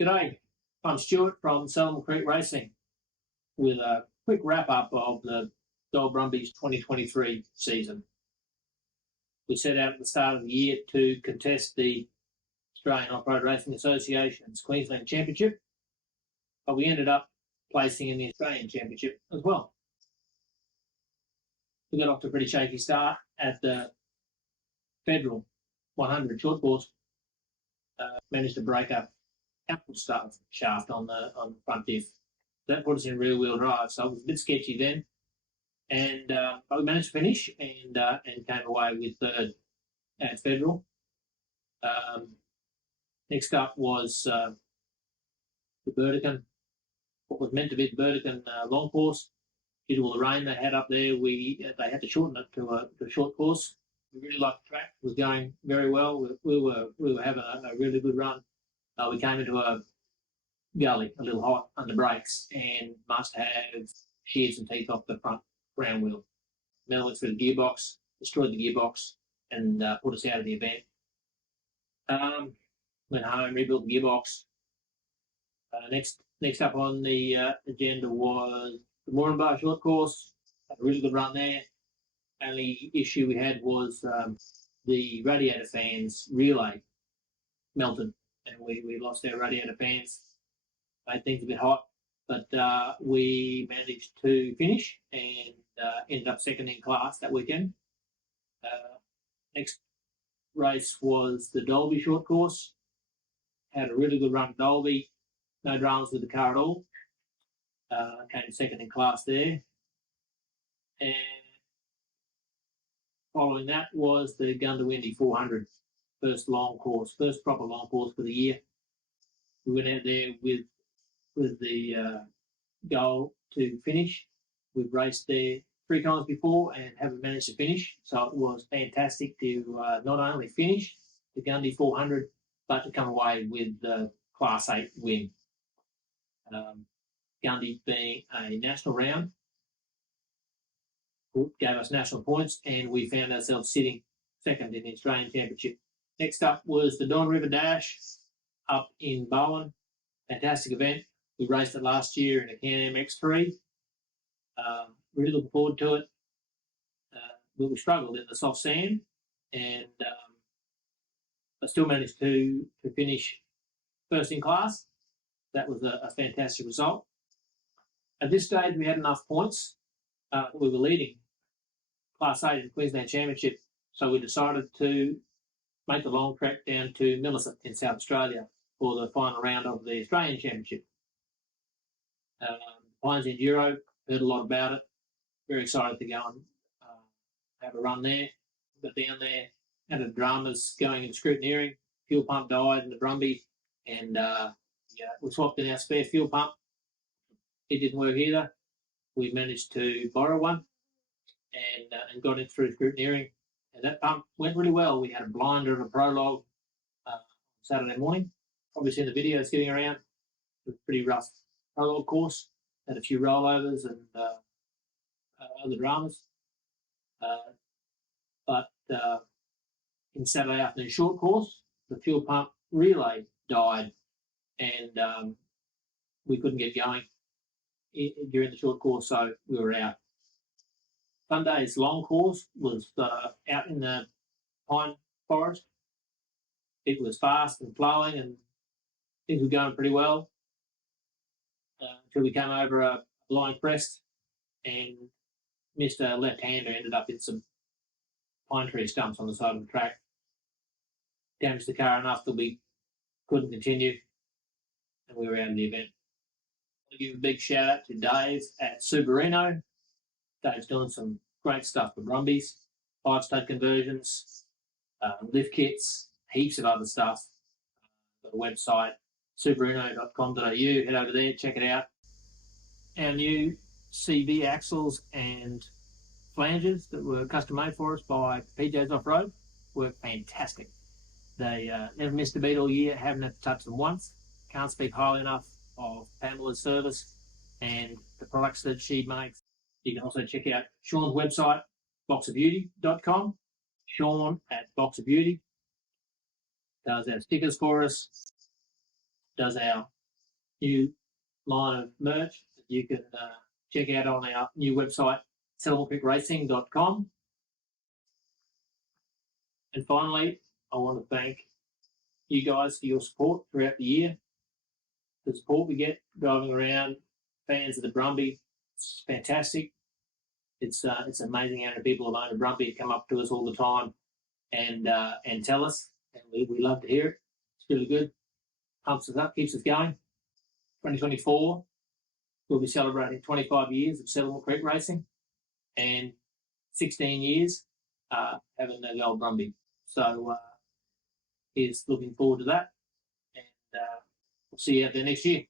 G'day, I'm Stuart from Selwyn Creek Racing with a quick wrap-up of the Gold Brumbies 2023 season. We set out at the start of the year to contest the Australian Off-Road Racing Association's Queensland Championship, but we ended up placing in the Australian Championship as well. We got off to a pretty shaky start at the Federal 100 short course, managed to break up apple shaft on the front diff. That put us in rear wheel drive, so it was a bit sketchy then. And but we managed to finish and came away with third at Federal. Next up was the Burdekin, what was meant to be the Burdekin long course. Due to all the rain they had up there, they had to shorten it to a short course. We really liked the track; it was going very well. We were having a really good run. We came into a gully, a little hot under brakes, and must have sheared some teeth off the front ground wheel. Metal went through the gearbox, destroyed the gearbox, and put us out of the event. Went home, rebuilt the gearbox. Next up on the agenda was the Moranbah short course. Had a really good run there. Only issue we had was the radiator fans relay melted, and we lost our radiator fans. Made things a bit hot, but we managed to finish and ended up second in class that weekend. Next race was the Dalby short course. Had a really good run at Dalby. No dramas with the car at all. Came second in class there. And following that was the Goondiwindi 400, first proper long course for the year. We went out there with the goal to finish. We've raced there 3 times before and haven't managed to finish, so it was fantastic to not only finish the Gundy 400, but to come away with the Class 8 win. Gundy being a national round gave us national points, and we found ourselves sitting second in the Australian Championship. Next up was the Don River Dash up in Bowen. Fantastic event. We raced it last year in a Can-Am X3. Really looking forward to it. But we struggled in the soft sand, and I still managed to finish first in class. That was a fantastic result. At this stage, we had enough points. We were leading Class 8 in the Queensland Championship, so we decided to make the long trek down to Millicent in South Australia for the final round of the Australian Championship. Pines Enduro, heard a lot about it. Very excited to go and have a run there. Got down there, had a dramas going into scrutineering. Fuel pump died in the Brumby, and we swapped in our spare fuel pump. It didn't work either. We managed to borrow one and got it through scrutineering, and that pump went really well. We had a blinder of a prologue Saturday morning. Probably seen the videos getting around. It was a pretty rough prologue course. Had a few rollovers and other dramas. But in Saturday afternoon short course, the fuel pump relay died, and we couldn't get going during the short course, so we were out. Sunday's long course was out in the pine forest. It was fast and flowing, and things were going pretty well until we came over a blind crest and missed a left-hander, ended up in some pine tree stumps on the side of the track. Damaged the car enough that we couldn't continue, and we were out of the event. I want to give a big shout out to Dave at Subarino. Dave's doing some great stuff for Brumbies, 5-state conversions, lift kits, heaps of other stuff. Got a website, subarino.com.au. Head over there, check it out. Our new CV axles and flanges that were custom made for us by PJ's Off-Road were fantastic. They never missed a beat all year, haven't had to touch them once. Can't speak highly enough of Pamela's service and the products that she makes. You can also check out Sean's website, boxofbeauty.com. Sean at Box of Beauty does our stickers for us. does our new line of merch that you can check out on our new website, settlementcreekracing.com. And finally, I want to thank you guys for your support throughout the year. The support we get driving around, fans of the Brumby, it's fantastic. It's amazing how many people have owned a Brumby come up to us all the time and tell us, and we love to hear it. It's really good. Pumps us up, keeps us going. 2024, we'll be celebrating 25 years of Settlement Creek Racing and 16 years having the old Brumby. So he's looking forward to that, and we'll see you out there next year.